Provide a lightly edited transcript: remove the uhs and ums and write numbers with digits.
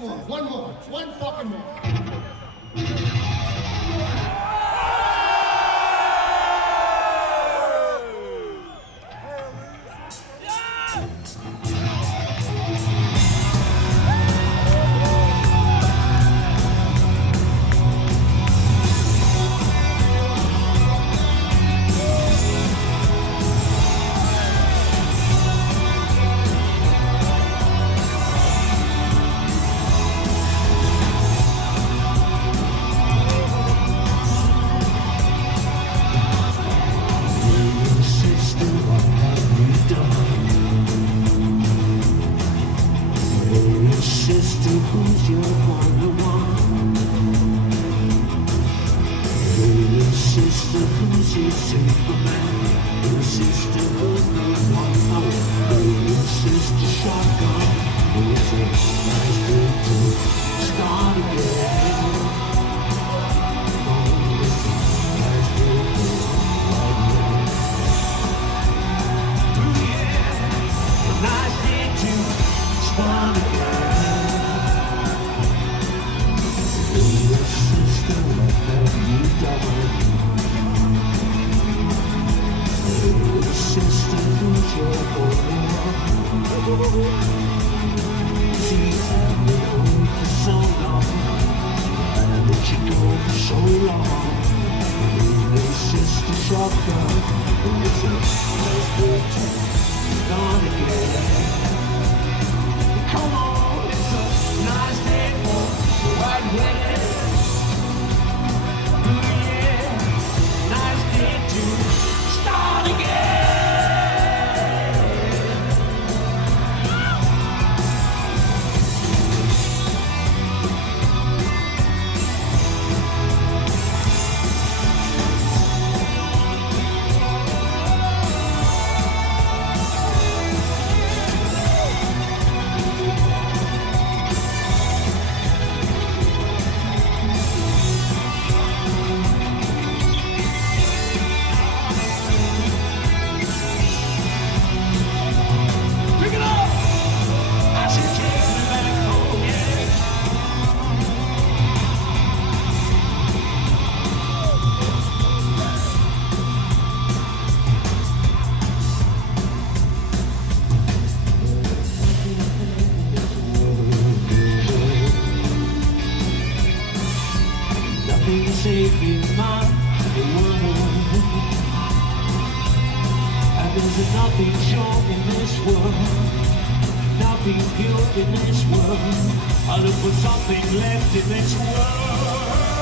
One fucking more. Sister, who's your one-to-one? Hey, sister, who's your Superman? Hey, sister, who's the one I want? Hey, sister, shotgun. It's a nice day to start again. Oh, it's a nice day to start again. Yeah, a nice day to start again. Sister, who's your only one? See, I've been home for so long, and let you go for so long. Hey, sister, shotgun, it's a nice day to start again. Come on, it's a nice day for the white wedding. Yeah, nice day to start again. Safe in my world, and there's nothing sure in this world, nothing pure in this world. I look for something left in this world.